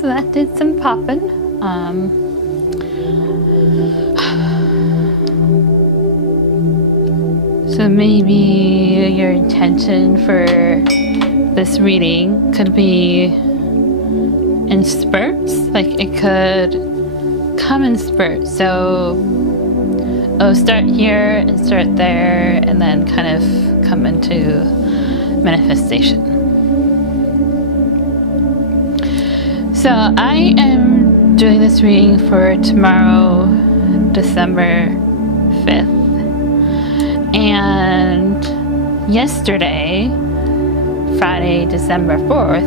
So that did some popping. So maybe your intention for this reading could be in spurts. Like it could come in spurts. So oh, start here and start there, and then kind of come into manifestation. So I am doing this reading for tomorrow, December 5th. And yesterday, Friday, December 4th,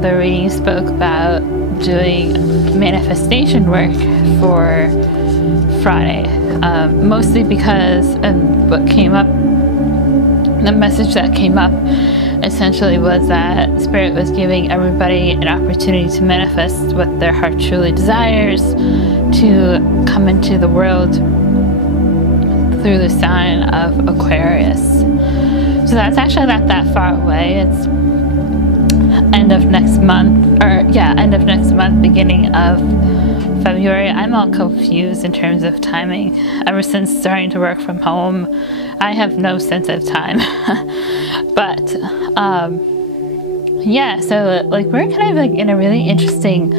the reading spoke about doing manifestation work for Friday. Mostly because what came up, the message that came up essentially was that Spirit was giving everybody an opportunity to manifest what their heart truly desires, to come into the world through the sign of Aquarius. So that's actually not that far away. It's end of next month, beginning of February. I'm all confused in terms of timing. Ever since starting to work from home, I have no sense of time. But yeah, so like we're kind of like in a really interesting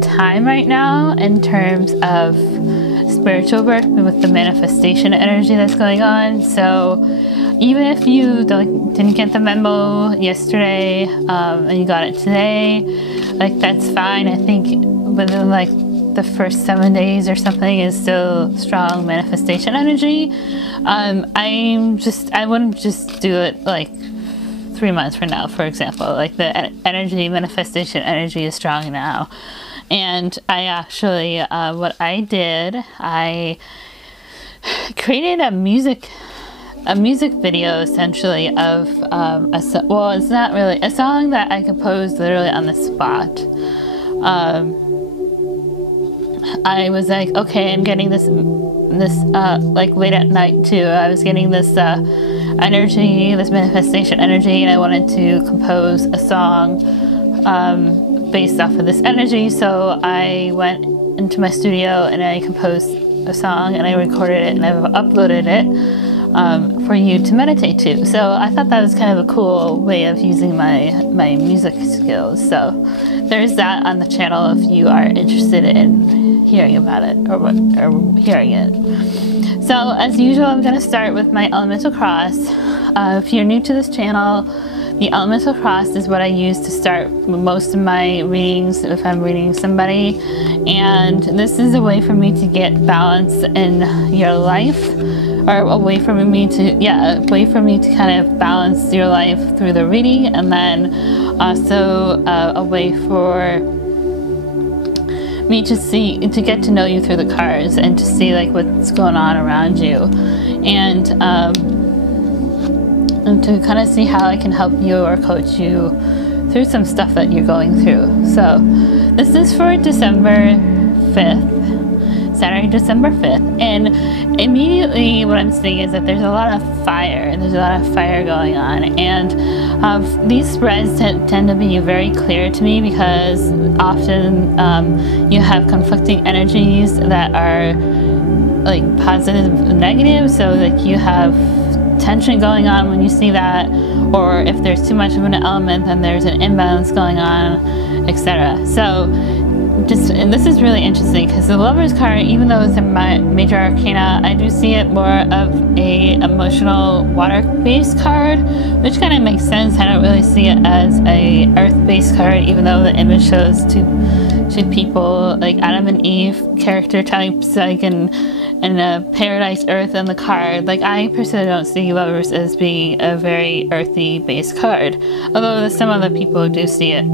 time right now in terms of spiritual work with the manifestation energy that's going on. So even if you didn't get the memo yesterday and you got it today, like that's fine. I think within like the first 7 days or something is still strong manifestation energy. I wouldn't just do it like 3 months from now, for example. Like the energy, manifestation energy is strong now. And I actually, what I did, I created a music video essentially of well, it's not really a song that I composed literally on the spot. I was like, okay, I'm getting this like late at night too. I was getting this energy, this manifestation energy, and I wanted to compose a song based off of this energy. So I went into my studio and I composed a song and I recorded it and I've uploaded it for you to meditate to. So I thought that was kind of a cool way of using my music skills. So there's that on the channel if you are interested in hearing about it or hearing it. So as usual, I'm going to start with my elemental cross. If you're new to this channel, the elemental cross is what I use to start most of my readings if I'm reading somebody. And this is a way for me to get balance in your life, or a way for me to kind of balance your life through the reading, and then also a way for me to get to know you through the cards and to see like what's going on around you, and to kind of see how I can help you or coach you through some stuff that you're going through. So this is for December 5th, Saturday, December 5th. And immediately what I'm seeing is that there's a lot of fire, and there's a lot of fire going on. And these spreads tend to be very clear to me because often you have conflicting energies that are like positive and negative. So like you have tension going on when you see that, or if there's too much of an element, then there's an imbalance going on, etc. So and this is really interesting because the Lovers card, even though it's a major arcana, I do see it more of a emotional water-based card, which kind of makes sense. I don't really see it as a earth-based card, even though the image shows two people, like Adam and Eve character types, like in a paradise earth on the card. Like, I personally don't see Lovers as being a very earthy based card, although some other people do see it.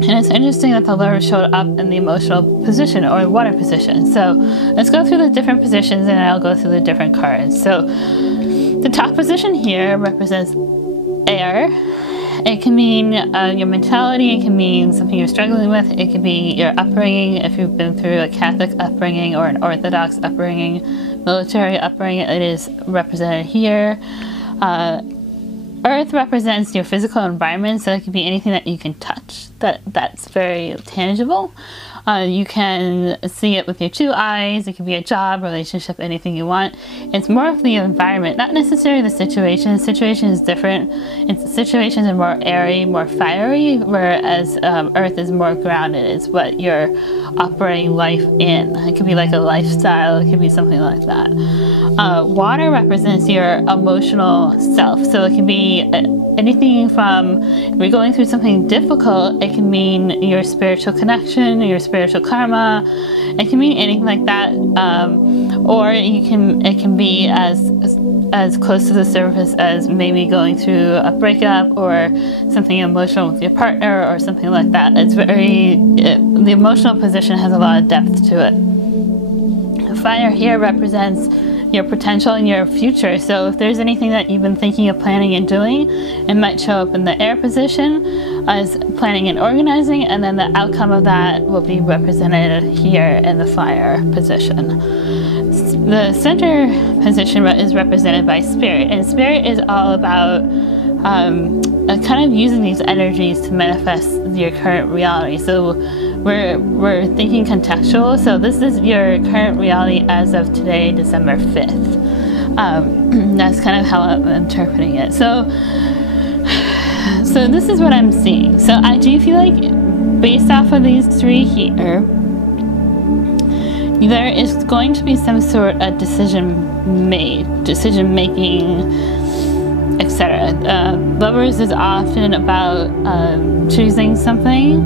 And it's interesting that the Lovers showed up in the emotional position or water position. So let's go through the different positions and I'll go through the different cards. So the top position here represents air. It can mean your mentality, it can mean something you're struggling with, it can be your upbringing, if you've been through a Catholic upbringing or an Orthodox upbringing, military upbringing, it is represented here. Earth represents your physical environment, so it can be anything that you can touch, that's very tangible. You can see it with your 2 eyes. It can be a job, relationship, anything you want. It's more of the environment, not necessarily the situation. The situation is different. Situations are more airy, more fiery, whereas Earth is more grounded. It's what you're operating life in. It could be like a lifestyle. It could be something like that. Water represents your emotional self. So it can be anything from, if you're going through something difficult, it can mean your spiritual connection, your spiritual karma. It can mean anything like that, or it can be as close to the surface as maybe going through a breakup or something emotional with your partner or something like that. It's the emotional position has a lot of depth to it. Fire here represents your potential and your future. So if there's anything that you've been thinking of planning and doing, it might show up in the air position as planning and organizing, and then the outcome of that will be represented here in the fire position. The center position is represented by spirit, and spirit is all about kind of using these energies to manifest your current reality. So we're thinking contextual, so this is your current reality as of today, December 5th. That's kind of how I'm interpreting it. So this is what I'm seeing. So I do feel like, based off of these 3 here, there is going to be some sort of decision making, etc. Lovers is often about choosing something.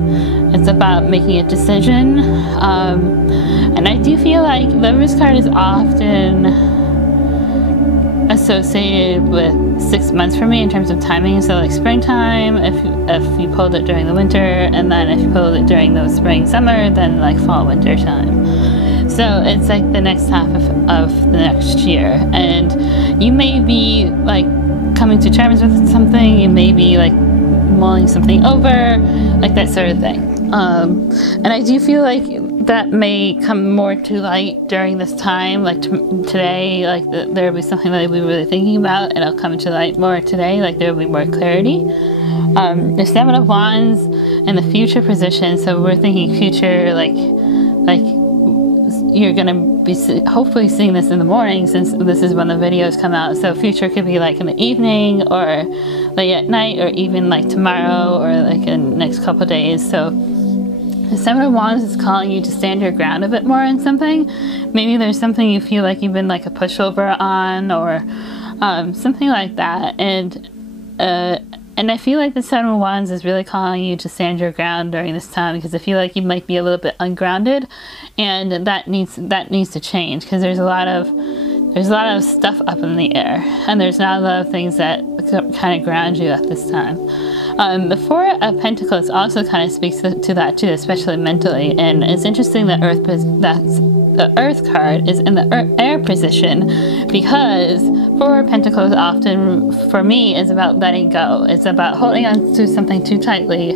It's about making a decision. And I do feel like Lovers card is often associated with 6 months for me in terms of timing. So like springtime, if you pulled it during the winter, and then if you pulled it during the spring, summer, then like fall, winter time. So it's like the next half of the next year. And you may be like coming to terms with something, you may be like mulling something over, like that sort of thing. And I do feel like that may come more to light during this time, like today, like there will be something that we're really thinking about, and it'll come to light more today, like there will be more clarity. The 7 of Wands in the future position, so we're thinking future, like you're gonna be hopefully seeing this in the morning, since this is when the videos come out. So future could be like in the evening or late at night, or even like tomorrow, or like in the next couple days. So the 7 of Wands is calling you to stand your ground a bit more on something. Maybe there's something you feel like you've been like a pushover on, or something like that. And I feel like the 7 of Wands is really calling you to stand your ground during this time, because I feel like you might be a little bit ungrounded, and that needs to change, because there's a lot of stuff up in the air, and there's not a lot of things that kind of ground you at this time. The 4 of Pentacles also kind of speaks to that too, especially mentally. And it's interesting that the Earth card is in the air position, because 4 of Pentacles often, for me, is about letting go. It's about holding on to something too tightly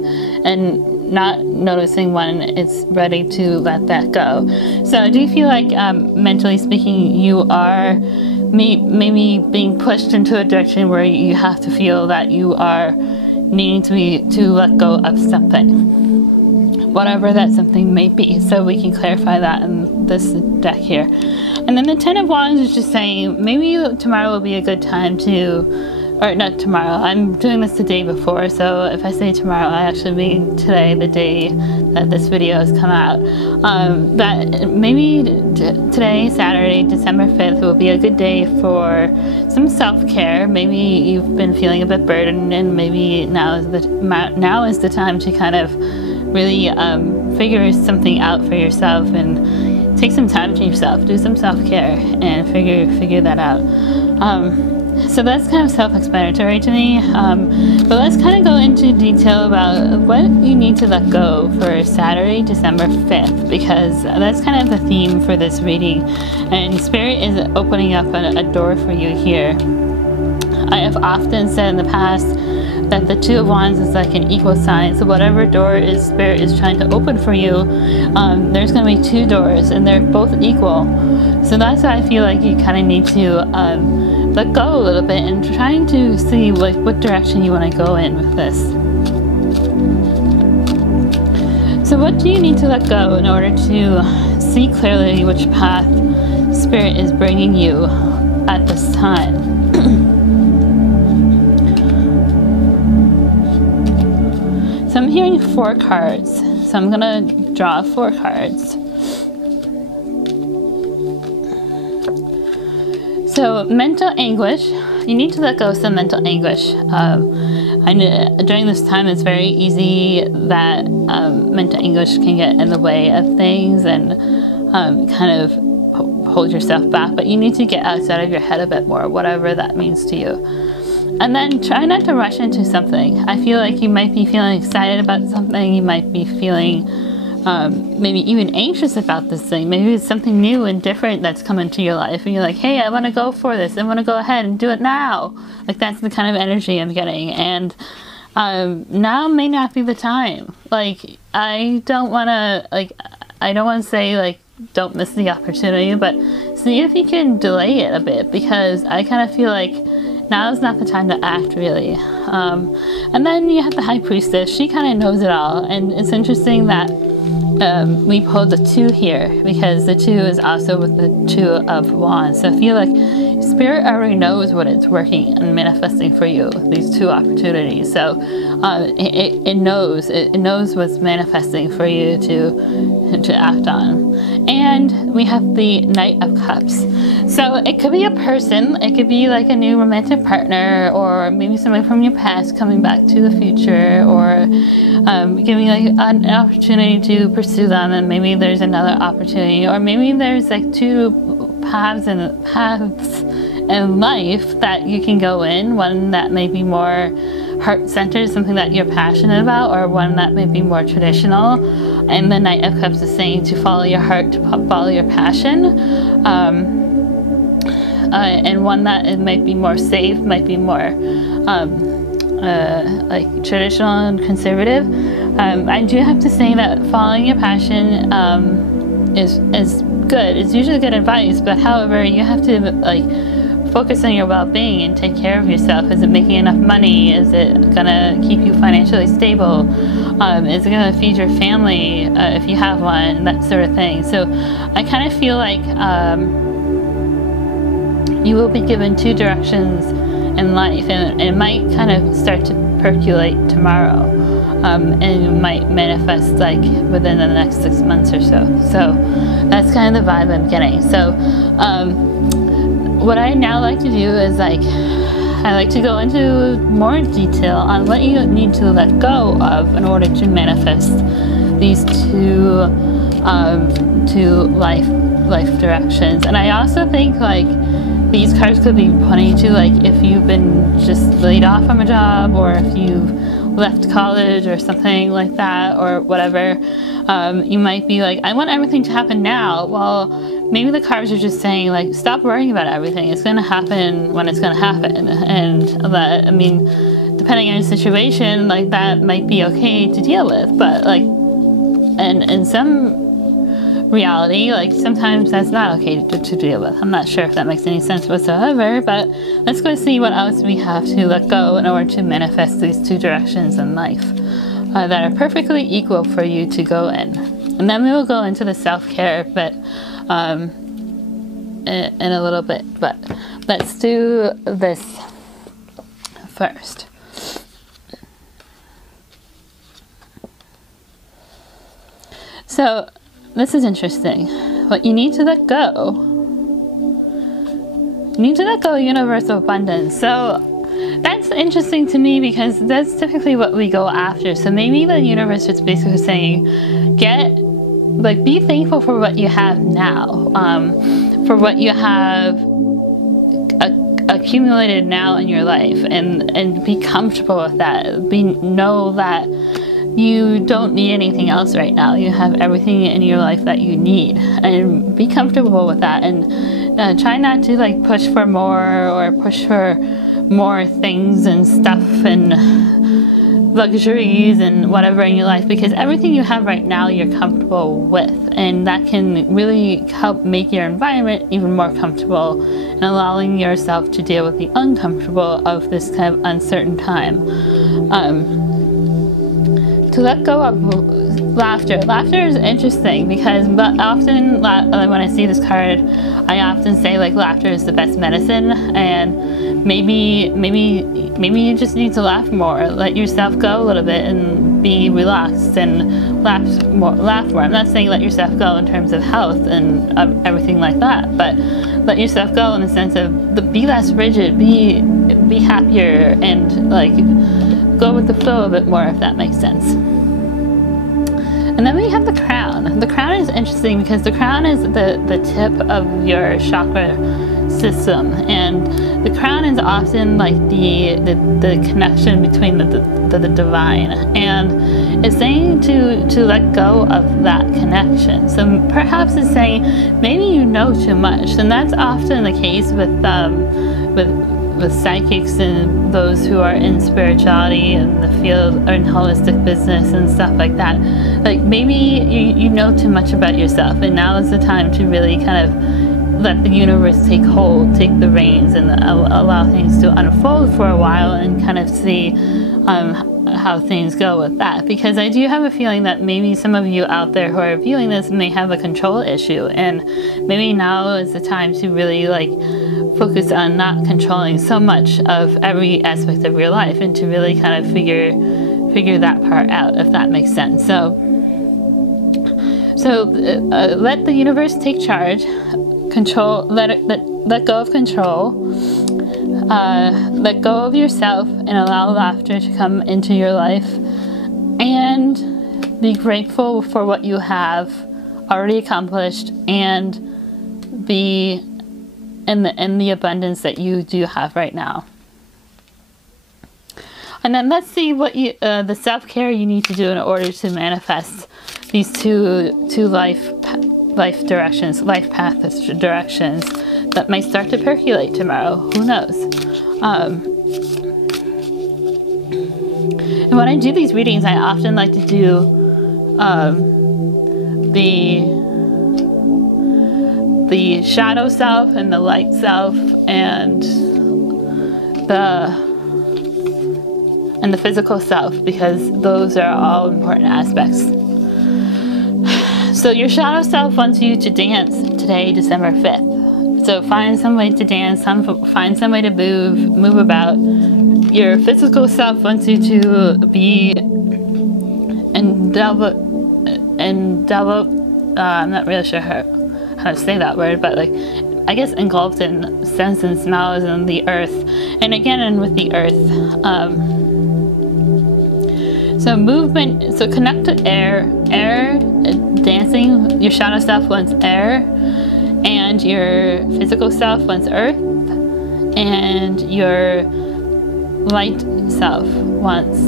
and not noticing when it's ready to let that go. So I do feel like, mentally speaking, you are maybe being pushed into a direction where you have to feel that you are needing to let go of something, whatever that something may be. So we can clarify that in this deck here. And then the 10 of Wands is just saying maybe tomorrow will be a good time to or not tomorrow, I'm doing this the day before, so if I say tomorrow, I actually mean today, the day that this video has come out. That maybe today, Saturday, December 5th, will be a good day for some self-care. Maybe you've been feeling a bit burdened, and maybe now is the time to kind of really figure something out for yourself and take some time to yourself, do some self-care, and figure that out. So that's kind of self-explanatory to me, but let's kind of go into detail about what you need to let go for Saturday, December 5th, because that's kind of the theme for this reading, and Spirit is opening up a door for you here. I have often said in the past that the Two of Wands is like an equal sign, so whatever door Spirit is trying to open for you, there's going to be two doors, and they're both equal. So that's why I feel like you kind of need to let go a little bit and trying to see like what direction you want to go in with this. So what do you need to let go in order to see clearly which path Spirit is bringing you at this time? So I'm hearing 4 cards, so I'm gonna draw 4 cards. So mental anguish, you need to let go of some mental anguish. I know during this time it's very easy that mental anguish can get in the way of things and kind of hold yourself back, but you need to get outside of your head a bit more, whatever that means to you. And then try not to rush into something. I feel like you might be feeling excited about something, you might be feeling maybe even anxious about this thing. Maybe it's something new and different that's come into your life and you're like, hey, I want to go for this, I want to go ahead and do it now. Like that's the kind of energy I'm getting, and now may not be the time. Like I don't want to say like don't miss the opportunity, but see if you can delay it a bit, because I kind of feel like now is not the time to act, really. And then you have the High Priestess. She kind of knows it all, and it's interesting that we pulled the 2 here, because the 2 is also with the 2 of Wands. So I feel like Spirit already knows what it's working and manifesting for you, these 2 opportunities. So it knows what's manifesting for you to act on. And we have the Knight of Cups. So it could be a person, it could be like a new romantic partner, or maybe somebody from your past coming back to the future, or giving like an opportunity to pursue them, and maybe there's another opportunity, or maybe there's like 2 paths in life that you can go in, one that may be more heart-centered, something that you're passionate about, or one that may be more traditional. And the Knight of Cups is saying to follow your heart, to follow your passion, and one that it might be more safe, might be more like traditional and conservative. I do have to say that following your passion is good. It's usually good advice, but however, you have to like focus on your well-being and take care of yourself. Is it making enough money? Is it gonna keep you financially stable? Is it gonna feed your family if you have one? That sort of thing. So I kind of feel like you will be given 2 directions in life, and it might kind of start to percolate tomorrow, and it might manifest like within the next 6 months or so. So that's kind of the vibe I'm getting. So what I now like to do is I like to go into more detail on what you need to let go of in order to manifest these 2 life directions. And I also think like these cards could be pointing to like if you've been just laid off from a job, or if you've left college or something like that, or whatever. You might be like, I want everything to happen now. Well, maybe the cards are just saying like, stop worrying about everything. It's going to happen when it's going to happen. And that, I mean, depending on your situation, like that might be okay to deal with, but like, and in some reality, like sometimes that's not okay to deal with. I'm not sure if that makes any sense whatsoever, but let's go see what else we have to let go in order to manifest these 2 directions in life that are perfectly equal for you to go in. And then we will go into the self-care bit in a little bit, but let's do this first. So this is interesting. What you need to let go. You need to let go of universal abundance. So that's interesting to me because that's typically what we go after. So maybe the universe is basically saying, be thankful for what you have now, for what you have accumulated now in your life, and be comfortable with that. Know that you don't need anything else right now. You have everything in your life that you need, and be comfortable with that. And try not to like push for more or push for more things and stuff and luxuries and whatever in your life, because everything you have right now you're comfortable with, and that can really help make your environment even more comfortable and allowing yourself to deal with the uncomfortable of this kind of uncertain time. To let go of laughter. Laughter is interesting because often when I see this card, I often say like laughter is the best medicine, and maybe you just need to laugh more. Let yourself go a little bit and be relaxed and laugh more. I'm not saying let yourself go in terms of health and everything like that, but let yourself go in the sense of be less rigid, be happier, and like go with the flow a bit more, if that makes sense. And then we have the crown. The crown is interesting because the crown is the tip of your chakra system, and the crown is often like the connection between the divine, and it's saying to let go of that connection. So perhaps it's saying maybe you know too much, and that's often the case with psychics and those who are in spirituality and the field or in holistic business and stuff like that. Like maybe you know too much about yourself, and now is the time to really kind of let the universe take the reins, and allow things to unfold for a while and kind of see how things go with that. Because I do have a feeling that maybe some of you out there who are viewing this may have a control issue, and maybe now is the time to really like focus on not controlling so much of every aspect of your life, and to really kind of figure that part out, if that makes sense. So let the universe take charge. Control. Let go of control. Let go of yourself and allow laughter to come into your life, and be grateful for what you have already accomplished, and be in the abundance that you do have right now. And then let's see what the self-care you need to do in order to manifest these two life directions, life path directions that might start to percolate tomorrow. Who knows? And when I do these readings, I often like to do the shadow self and the light self and the physical self, because those are all important aspects. So your shadow self wants you to dance today, December 5th. So find some way to dance, find some way to move about. Your physical self wants you to be envelop. I'm not really sure how to say that word, but like I guess engulfed in scents and smells and the earth, and again and with the earth. So movement, so connect to air, dancing. Your shadow self wants air, and your physical self wants earth, and your light self wants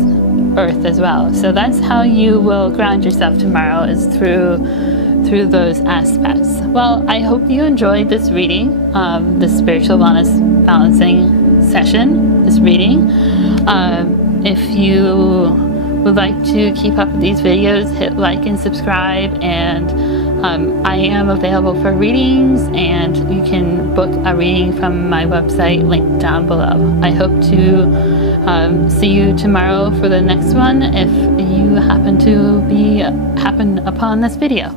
earth as well. So that's how you will ground yourself tomorrow, is through those aspects. Well, I hope you enjoyed this reading, this spiritual wellness balancing session, this reading. If you would like to keep up with these videos, hit like and subscribe, and I am available for readings, and you can book a reading from my website linked down below. I hope to see you tomorrow for the next one if you happen upon this video.